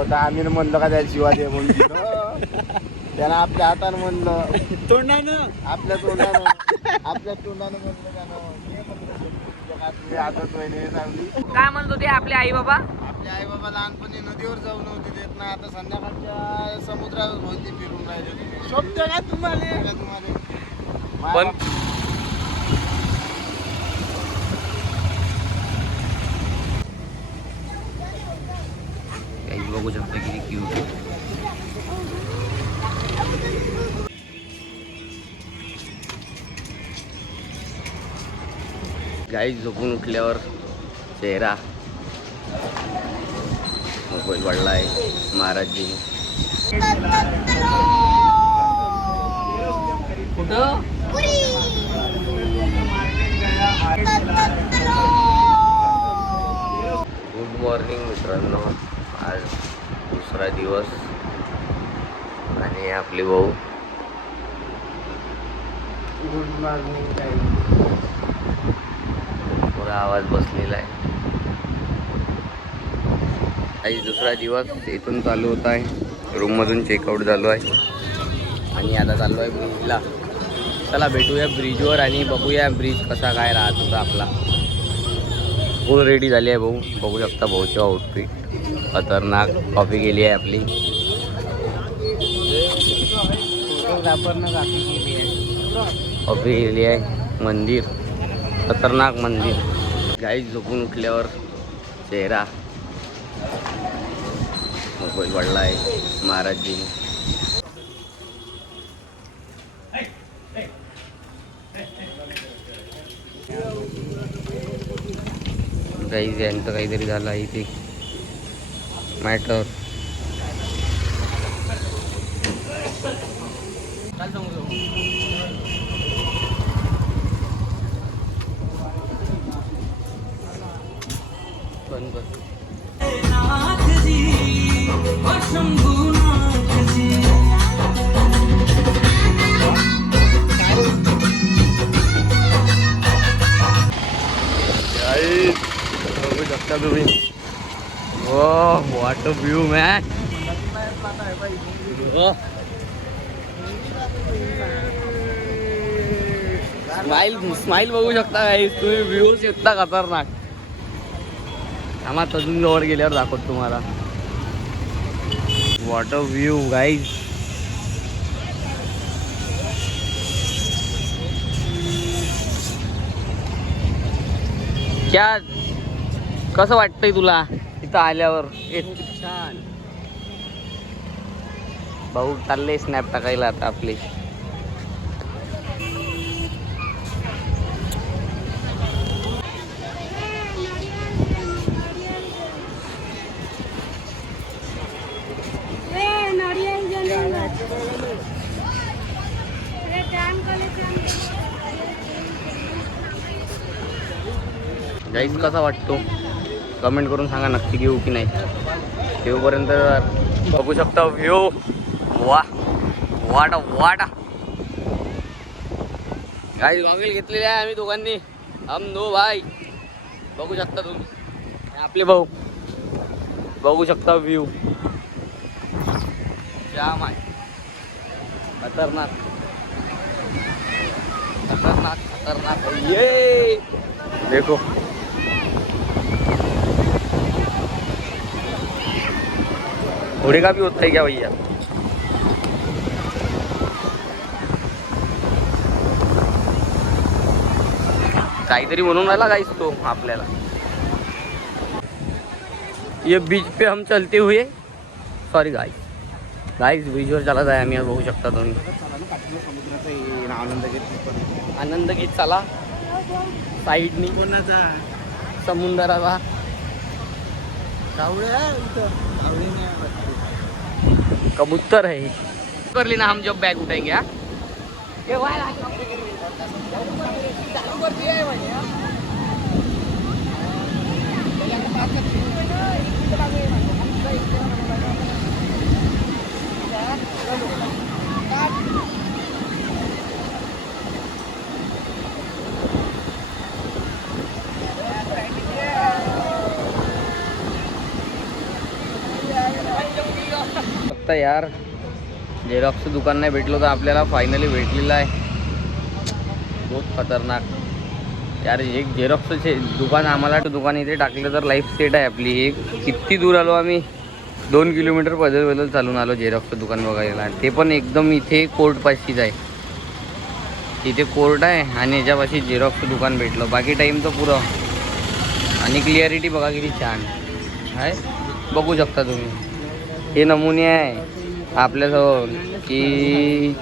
होता. आम्ही म्हणलं का त्या शिवा दे म्हणून त्यानं आपल्या हातानं म्हणलं, तोंडानं आपल्या तोंडानं म्हणलं त्यानं हातात वहिनी सांगली. काय म्हणत होते आपले आई बाबा? आपले आई बाबा लहानपणी नदीवर जाऊ नव्हते देत ना, आता संध्याकाळच्या समुद्रावर भोवती फिरून राहिले. शब्द का तुम्हाला पण काही बघू शकता किती क्यूट. गाई झोपून उठल्यावर चेहरा मोबाईल पडला आहे महाराजजी. कुठं गुड मॉर्निंग मित्रांनो. आज दुसरा दिवस आणि आपले भाऊ. Good morning. पुरा आवाज बसलेला आहे. आज दुसरा दिवस इथून चालू होत आहे. रूममधून चेकआउट झालो आहे आणि आता चाललो आहे ब्रिजला. चला भेटूया ब्रिजवर आणि बघूया ब्रिज कसा काय राहत होता आपला. फुल रेडी झाली आहे भाऊ. बघू शकता भाऊची आउटफिट खतरनाक. कॉफी गेली आहे आपली. कॉफी गेली आहे. मंदिर खतरनाक मंदिर. गाई झोपून उठल्यावर चेहरा मोबाईल पडला आहे महाराजजी. गाईज यांचं काहीतरी झालं आहे इथे मॅटर. बघू शकता तुम्ही. Oh what a view man. Smile बघू शकता गाईज तुम्ही. व्ह्यूज इतका खतरनाक. आम्हाला अजून जवळ गेल्यावर दाखवतो तुम्हाला. What a view guys. क्या कसं वाटतंय तुला इथं आल्यावर? छान. भाऊ चालले स्नॅप टाकायला आता आपले. गाईज कसा वाटतो कमेंट करून सांगा. नक्की घेऊ की नाही. घेऊपर्यंत बघू शकता व्ह्यू. वा वाटा वाटा. गाईज गॉगल घेतलेले आहे आम्ही दोघांनी. हम दो भाई. बघू शकता तुम्ही आपले भाऊ. बघू शकता व्ह्यू जाम आहे. खतरनाक खतरनाक खतरनाक. ये देखो घोड़े का भी होता है क्या भैया? काहीतरी म्हणून राहिला गाइस तो आपल्याला. ये बीच पे हम चलते हुए सॉरी गाइस ब्रिजवर चला जाय आम्ही. बघू शकता तुम्ही. आनंद घेत चला साईडनी. कोणाचा समुद्राचा कबूतर है. कर लेना हम जब बैग उठाएंगे. हाँ शकता यार, झेरॉक्सचं दुकान नाही भेटलो तर आपल्याला फायनली भेटलेलं आहे. बहुत खतरनाक यार. एक झेरॉक्सचं दुकान आम्हाला दुकान इथे टाकलं तर लाईफ सेट आहे आपली. एक किती दूर आलो आम्ही, 2 किलोमीटर बदल चालून आलो झेरॉक्सचं दुकान बघायला. ते पण एकदम इथे कोर्टपाशीच आहे. इथे कोर्ट आहे आणि याच्यापाशी झेरॉक्सचं दुकान भेटलं. बाकी टाईम तर पुरं. आणि क्लिअरिटी बघा किती छान आहे, बघू शकता तुम्ही. हे नमुने आहे आपल्याजवळ की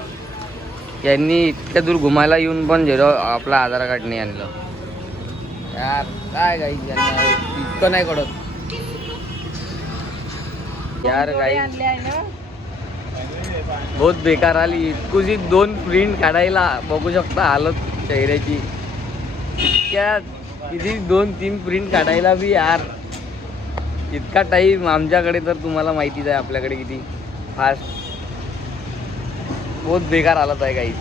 यांनी इतक्या दूर घुमायला येऊन पण आपला आधार कार्ड नाही आणलं यार. काय काही यांना इतकं नाही कळत यार. काही बहुत बेकार आली. इतकुशी 2 प्रिंट काढायला बघू शकता हालत चेहऱ्याची. इतक्या किती 2-3 प्रिंट काढायला बी यार इतका टाईम. आमच्याकडे तर तुम्हाला माहितीच आहे आपल्याकडे किती फास्ट. बहुत बेकार हालत आहे काही.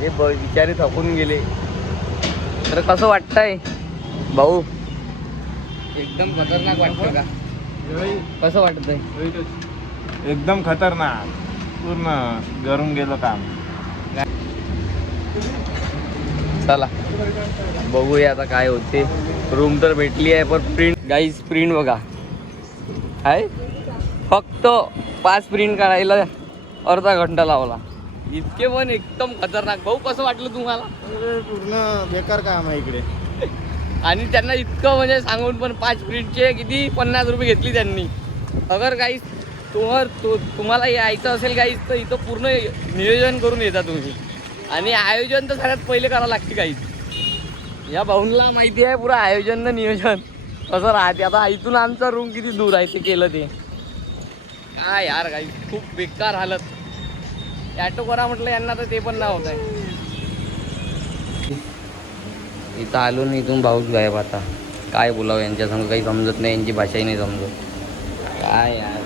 हे बिचारे थकून गेले. तर कसं वाटतंय भाऊ? एकदम खतरनाक वाटतं का? कसं वाटतंय? एकदम खतरनाक, पूर्ण गरून गेलं काम. चला बघूया आता काय होते. रूम तर भेटली आहे पण प्रिंट गाईज, प्रिंट बघा आहे. फक्त 5 प्रिंट काढायला अर्धा घंटा लावला. इतके पण एकदम खतरनाक. भाऊ कसं वाटलं तुम्हाला? पूर्ण बेकार काम आहे इकडे. आणि त्यांना इतकं म्हणजे सांगून पण 5 प्रिंटचे किती 50 रुपये घेतली त्यांनी. अगर गाईज तुम्हाला यायचं असेल गाईज तर इथं पूर्ण नियोजन करून येता तुम्ही. आणि आयोजन तर सगळ्यात पहिले करावं लागते गाईज. या भाऊंना माहिती आहे पुरं आयोजन न नियोजन कसं राहते. आता इथून आमचा रूम किती दूर आहे ते केलं ते काय यार. गाईज खूप बेकार हालत. ॲटो करा म्हटलं यांना तर ते पण नाही होत आहे. इथं आलो ना, इथून भाऊच गायब. आता काय बोलावं यांच्या संग, काही समजत नाही. यांची भाषाही नाही समजत. काय यार,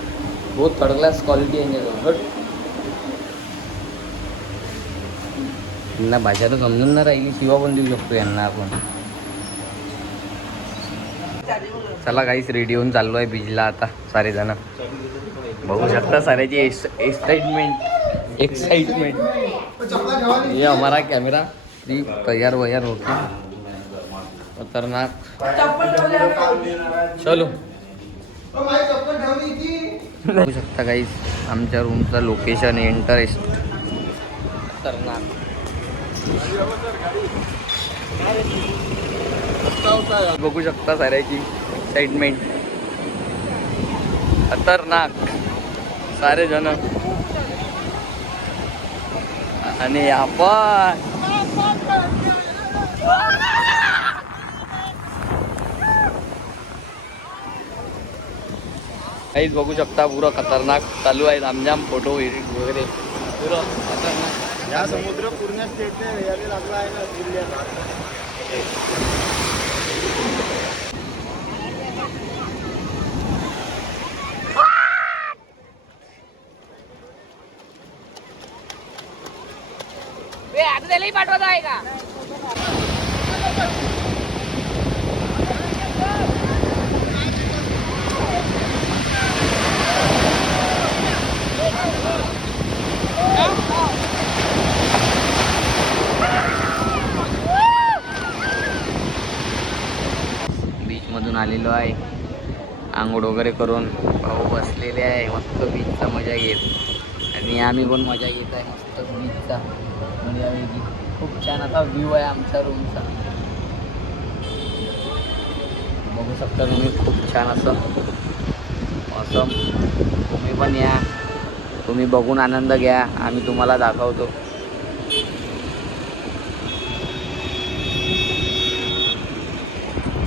बहुत थर्ड क्लास क्वालिटी आहे यांच्याजवळ. यांना भाषा तर समजून नाही राहिली, शिवा पण देऊ शकतो यांना आपण. चला काहीच रेडी होऊन चाललो आहे बीचला आता सारे जण. बघू शकता साऱ्याची एक्साइटमेंट. ये हमारा कॅमेरा भी तैयार वैयार होके खतरनाक. चलो बघू शकता काहीच आमच्या रूमचं लोकेशन. इंटरेस्ट खतरनाक. बघू शकता साऱ्याची एक्साइटमेंट खतरनाक. सारे जण आणि आपण काहीच बघू शकता. पुरं खतरनाक चालू आहे. आमजाम फोटो एडिट वगैरे पुरं खतरनाक. या समुद्र पूर्ण स्टेटने यायला लागला आहे ना जिल्ह्यात. पाठवत आहे का? बीच मधून आलेलो आहे. आंघोळ वगैरे करून भाऊ बसलेले आहे मस्त बीचचा मजा घेत. आणि आम्ही पण मजा घेत आहे मस्त बीचचा मजापैकी. खूप छान असा व्ह्यू आहे आमच्या रूमचा. बघू शकता तुम्ही, खूप छान असं मौसम. तुम्ही पण या, तुम्ही बघून आनंद घ्या. आम्ही तुम्हाला दाखवतो.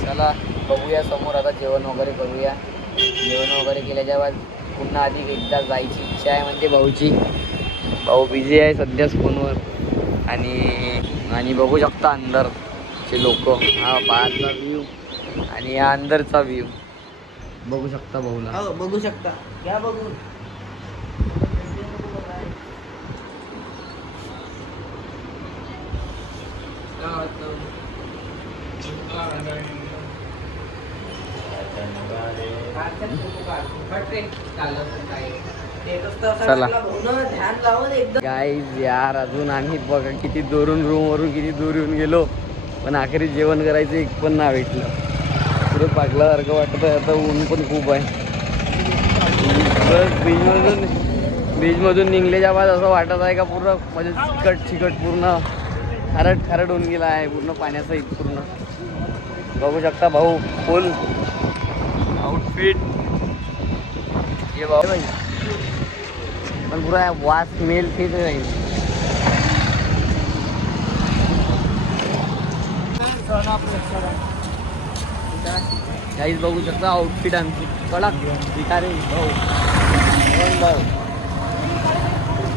चला बघूया समोर. आता जेवण वगैरे करूया. जेवण वगैरे केल्याच्या बाद पुन्हा आधी एकदा जायची इच्छा आहे म्हणजे भाऊची. भाऊ बिझी आहे सध्याच फोनवर. आणि बघू शकता अंदरचे लोक. हा बाहेरचा व्ह्यू आणि हा अंदरचा व्ह्यू बघू शकता. भाऊला बघू शकता, घ्या बघून. चला ध्यान लावून एकदम गाईज यार, अजून आम्ही बघा किती दूरून रूमवरून किती दूर येऊन गेलो, पण आखरी जेवण करायचं एक पण नाही भेटलं. पुढं पागल्यासारखं वाटत आहे. आता ऊन पण खूप आहे. बीचमधून निघल्याच्या बाद असं वाटत आहे का पूर्ण म्हणजे चिकट पूर्ण खारट होऊन गेला आहे पूर्ण पाण्यासहित. पूर्ण बघू शकता भाऊ, फुल आउटफिट हे भाऊ भाई, पण पुरा वास स्मेल तेच राहील. काहीच बघू शकता आउटफिट आमची कडक भिकारी भाऊ.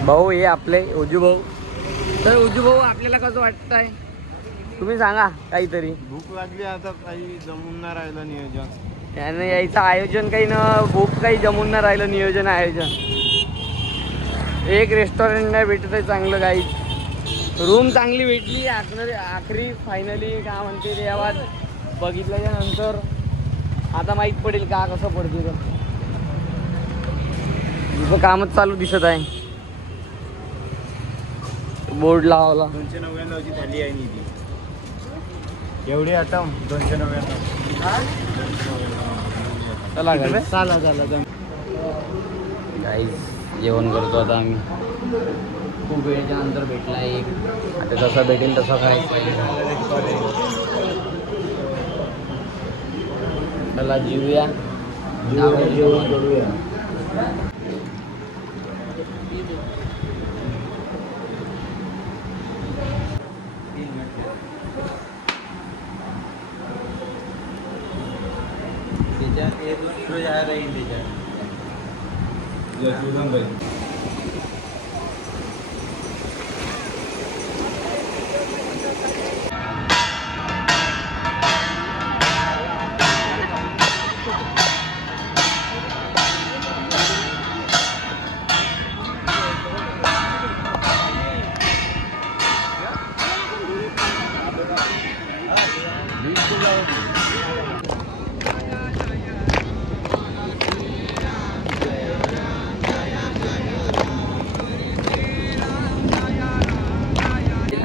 भाऊ हे आपले उजू भाऊ. तर उजू भाऊ आपल्याला कसं वाटतंय तुम्ही सांगा काहीतरी. भूक लागली आता, काही जमून नाही राहिलं नियोजन. त्याने यायचं आयोजन काही न खूप काही जमून नाही राहिलं नियोजन आयोजन. एक रेस्टॉरंट नाही भेटत आहे चांगलं काही. रूम चांगली भेटली आखरी फायनली काय म्हणते ते आवाज बघितल्याच्या नंतर आता माहीत पडेल का कसं पडते. तर तुझं कामच चालू दिसत आहे. बोर्ड लावला 299 ची थाली आहे ती. एवढी आटम 299. चला चला गाईज जेवण करतो आता आम्ही. खूप वेळेच्या नंतर भेटला एक. आता जसा भेटेल तसं काय. चला जेवूया जेवण करूया.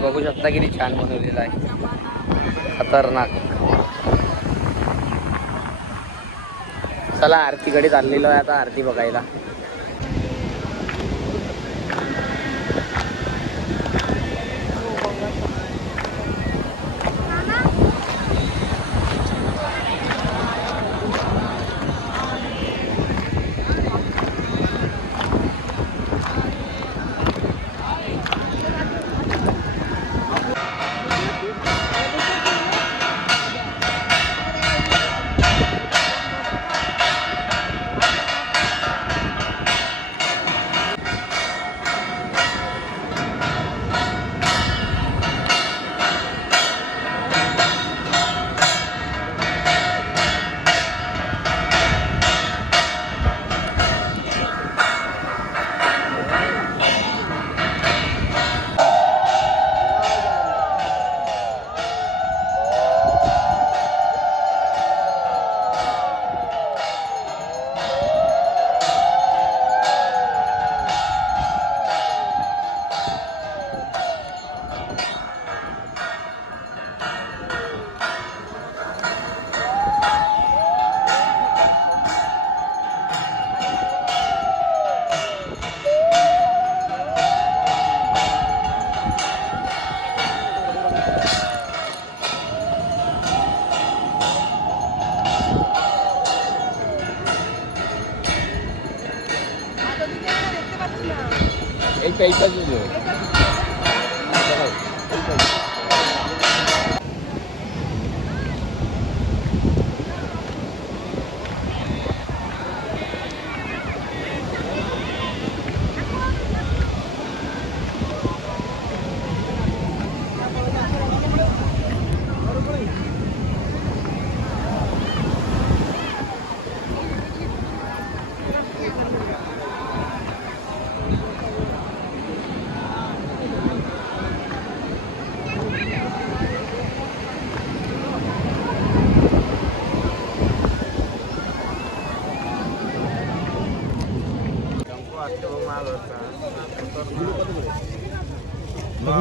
बघू शकता किती छान बनवलेलं आहे. खतरनाक. चला आरतीकडे चाललेलो आहे आता आरती बघायला.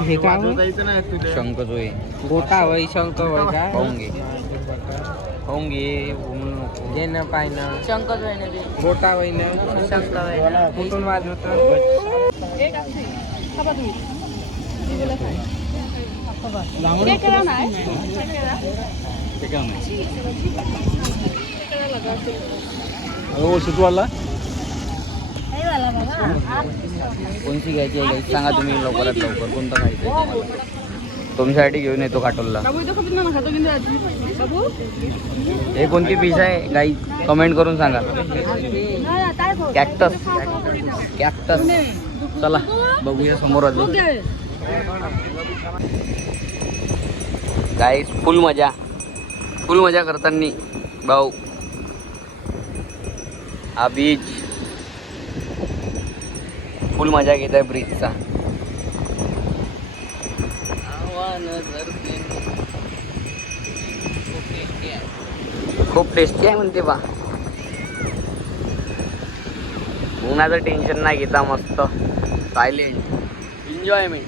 हे काय वाजवता येतं नाही तुझे. शंकच होय. गोटा होय शंक होय काय पाहून घे पाहून घे बोलू नको. घे ना पाय ना शंकर होय ना ते गोटा होय ना शंकर होय ना कुठून वाजवत कोणती घ्यायची आहे घ्यायची सांगा तुम्ही लवकरात लवकर कोणतं खायचं आहे तुम्हाला. तुमच्यासाठी घेऊन येतो काटोलला. हे कोणती पीस आहे गाई कमेंट करून सांगा. Cactus cactus. चला बघूया समोर अजून. गाईस फुल मजा करताना भाऊ. हा बीच फुल मजा घेत आहे ब्रिजचा. खूप टेस्टी आहे म्हणते बा. उन्हाचं टेन्शन नाही घेता मस्त सायलेंट एन्जॉयमेंट.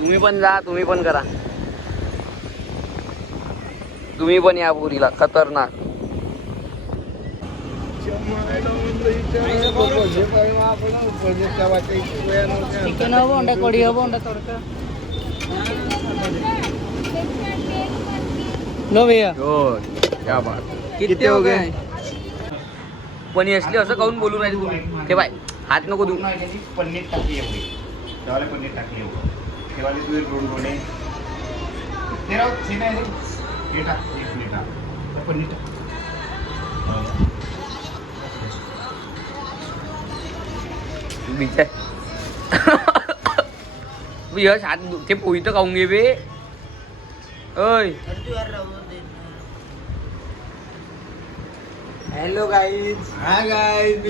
तुम्ही पण जा तुम्ही पण करा. तुम्ही पण या पुरीला खतरनाक. चिकन हवं अंडा कढी हवं अंडा तडका नो भैया क्या बात. किती हो गए पण असले असं काऊन बोलून राहिले तुम्ही. ते बाय हात नको देऊ. पनीर टाकली एवढी तेव्हा पनीर टाकली एवढं तेव्हा तू दोन गोणे तेरा हे टाक एक मिनिट टाक पनीर टाक. बिचार यश हात ते पोळी तर खाऊन घे बे. ओय हेलो गाइस हाँ गाइस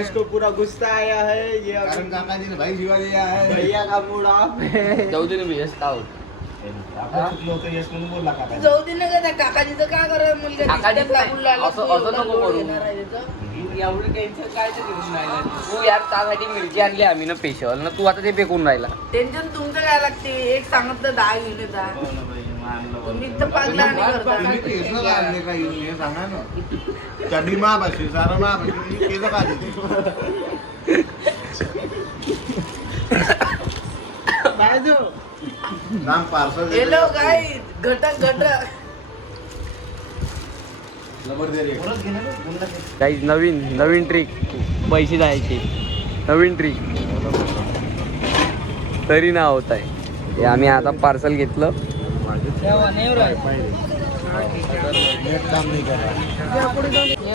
इसको पूरा गुस्सा आया है ये कारण काका जी ने भाई जीवा दिया है. भैया का मूड ऑफ है जाऊ दे ना यश खाऊ. आपण चुकलो होतो यश म्हणून बोलला काका. जाऊ दे ना का त्या काकाजीचं काय करा मुलगा काकाजीचं तिकडे लागून लागला, असं- तू असं एवढा नको लोड करू. घेणार आहे त्याचं. एवढं टेन्शन काय ते घेऊन राहिला तू यार त्यासाठी मिरची आणली आम्ही ना स्पेशल ना तू आता ते फेकून राहिला. टेन्शन तुमचं काय लागते एक सांगितलं 10 घेऊन येता तुम्ही तर पागला आणि तुम्ही करता केस काढले का येऊन हे सांगा ना. चड्डी महापाशी सारा महापाशी केस काढले. नाम पार्सल हेलो गाईज घटक काही नवीन ट्रिक पैसे द्यायचे. नवीन ट्रिक तरी ना होत आहे. हे आम्ही आता पार्सल घेतलं. ये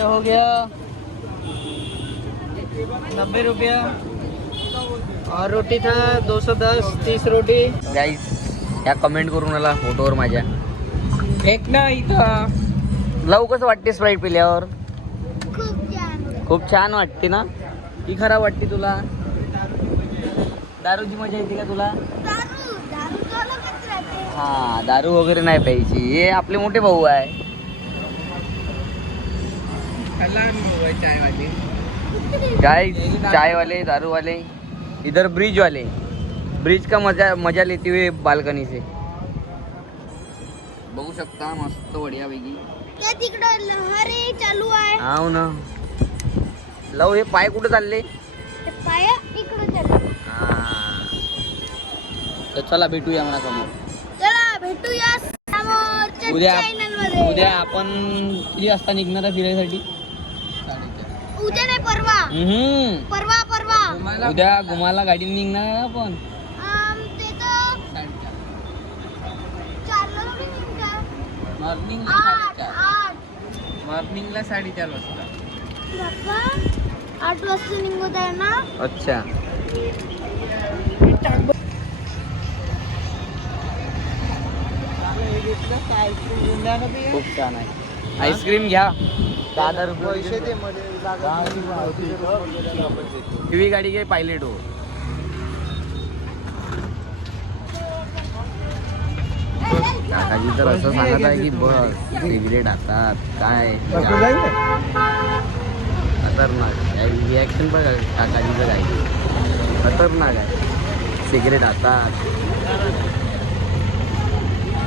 हो गया 90 रुपया और रोटी था 210 30 रोटी गाईस या कमेंट करून आला फोटोवर माझ्या. एक ना इथं लव कसं वाटते स्प्राईट पिल्यावर. खूप छान वाटते ना. ही खराब वाटते तुला. दारूची मजा येते का तुला. हा दारू वगैरे नाही प्यायची. हे आपले मोठे भाऊ आहे. चाय वाली गाइस चाय वाले दारू वाले इधर ब्रिज वाले. ब्रिज का मजा लेते हुए बाल्कनी से बघू शकता. मस्त बढिया पैकी. त्या तिकडं लहरी चालू आहे. हाव ना. लव हे पाय कुठे चालले. ते पाया इकडं चालू. तर चला भेटूया म्हणा समोर. चला भेटूया समोरच्या उद्या चॅनल मध्ये. उद्या आपण किती वाजता निघणार आहे फिरायसाठी. उद्या नाही परवा. परवा उद्या घुमाला गाडीने निघणार आहे आपण. ते तर 4ला निघणार. मॉर्निंगला 8 मॉर्निंगला 4:30 वाजता. बाप्पा 8 वाजता निघत आहे ना. अच्छा खूप छान आहे. आईस्क्रीम घ्या. 10 रुपये पैसे दे मध्ये टीव्ही गाडी घे पायलट हो. काकाजी तर असं सांगत आहे की बस सिगरेट हातात काय खतरनाक रिॲक्शन बघा काकाजीचं काय. खतरनाक आहे. सिगरेट हातात.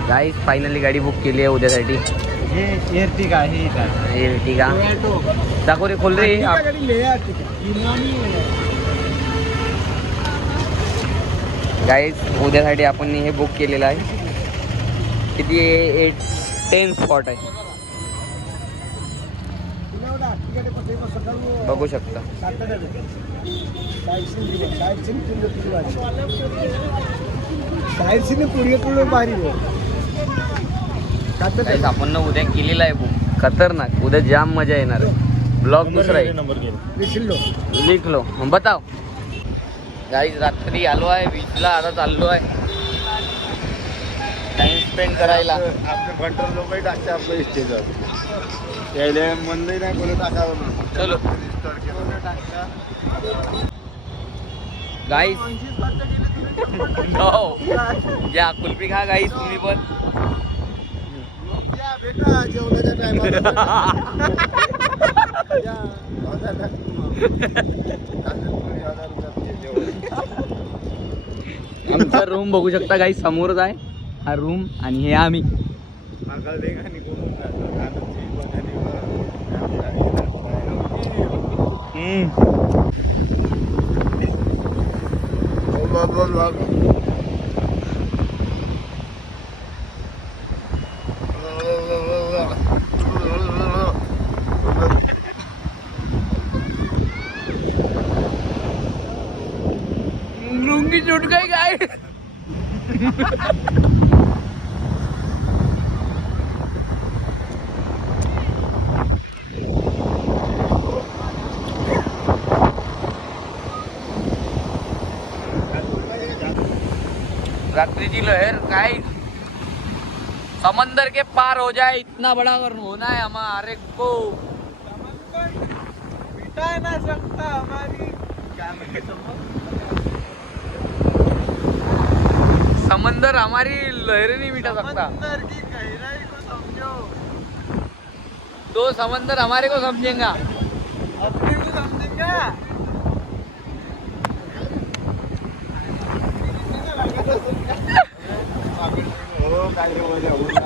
गाईस फायनली गाडी बुक केली आहे उद्यासाठी. हे एअरटिगा हे एर्टिगा दाखव रे, खोल रे. गाईस उद्यासाठी आपण हे बुक केलेलं आहे. किती 10 स्पॉट आहे, बघू शकता. Guys, आपण ना उद्या केलेलं आहे बुक. खतरनाक. उद्या जाम मजा येणार आहे. ब्लॉग दुसरा आहे. लिख लो. बताव गाईज, रात्री आलो आहे बीचला. आता चाललो आहे टाइम स्पेंड करायला. आपले भंटर लोक टाकते आपलं स्टेजवर. त्याला म्हणलंही नाही कोणी टाकावं म्हणून. चलो गाईज. नो या कुल्फी खा गाईज तुम्ही पण. या बेटा जेवणाच्या टायमाला आमचा रूम बघू शकता काही समोरच आहे. हा रूम आणि हे आम्ही. लुंगी छूट गई गाय. रात्रि लहर गाय. समंदर के पार हो जाए इतना बड़ा होना है हमारे को. मिटा ना सकता हमारी समंदर हमारी लहरें नहीं मिटा सकता. समंदर की गहराई को समझो. तो समंदर हमारे को समझेगा. अपने को समझेगा. हो काय रे मजा होत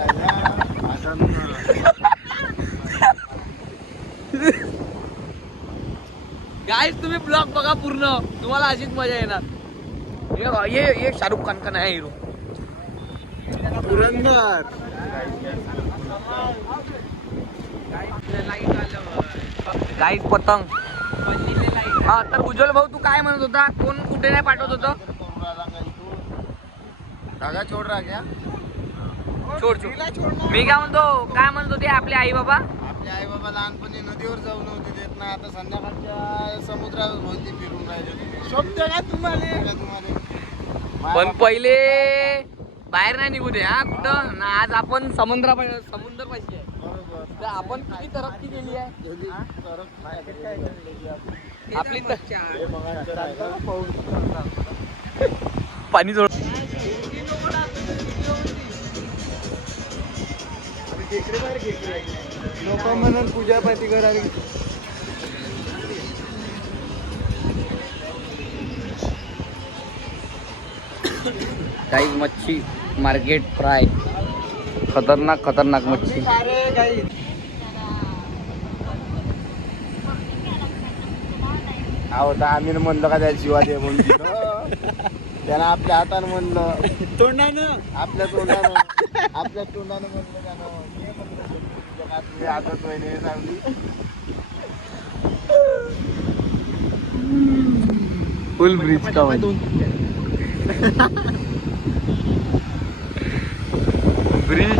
गाइस तुम्ही ब्लॉग बघा पूर्ण. तुम्हाला अशीच मजा येणार. ये शाहरुख खान का नया हीरो. पुरंदर. गाईस पतंग. हा तर उज्ज्वल भाऊ तू काय म्हणत होता? कोण कुठे नाही पाठवत होतं? धागा छोड रहा क्या? छोड मी काय म्हणत होते आपले आई बाबा. आपले आई बाबा लहानपणी नदीवर जाऊ नव्हते देत ना. आता संध्याकाळच्या समुद्रावर भोवती फिरून राहिले. शोभते का तुम्हाला? पण पहिले बाहेर नाही निघू दे हा कुठं ना. आज आपण समुद्र पाशी आहे. तर आपण किती तरक्की केली आहे आपली. पाणी जोड. लोक म्हणून पूजापाती करायला. काही मच्छी मार्केट फ्राय. खतरनाक मच्छी. होता आम्ही म्हणलं का त्याला शिवा दे म्हणून. त्याला आपल्या हातानं म्हणलं. तोंडानं. आपल्या तोंडानं म्हणलं त्यानं. आपली आदत वहिनी चांगली. फुल ब्रिज का ब्रिज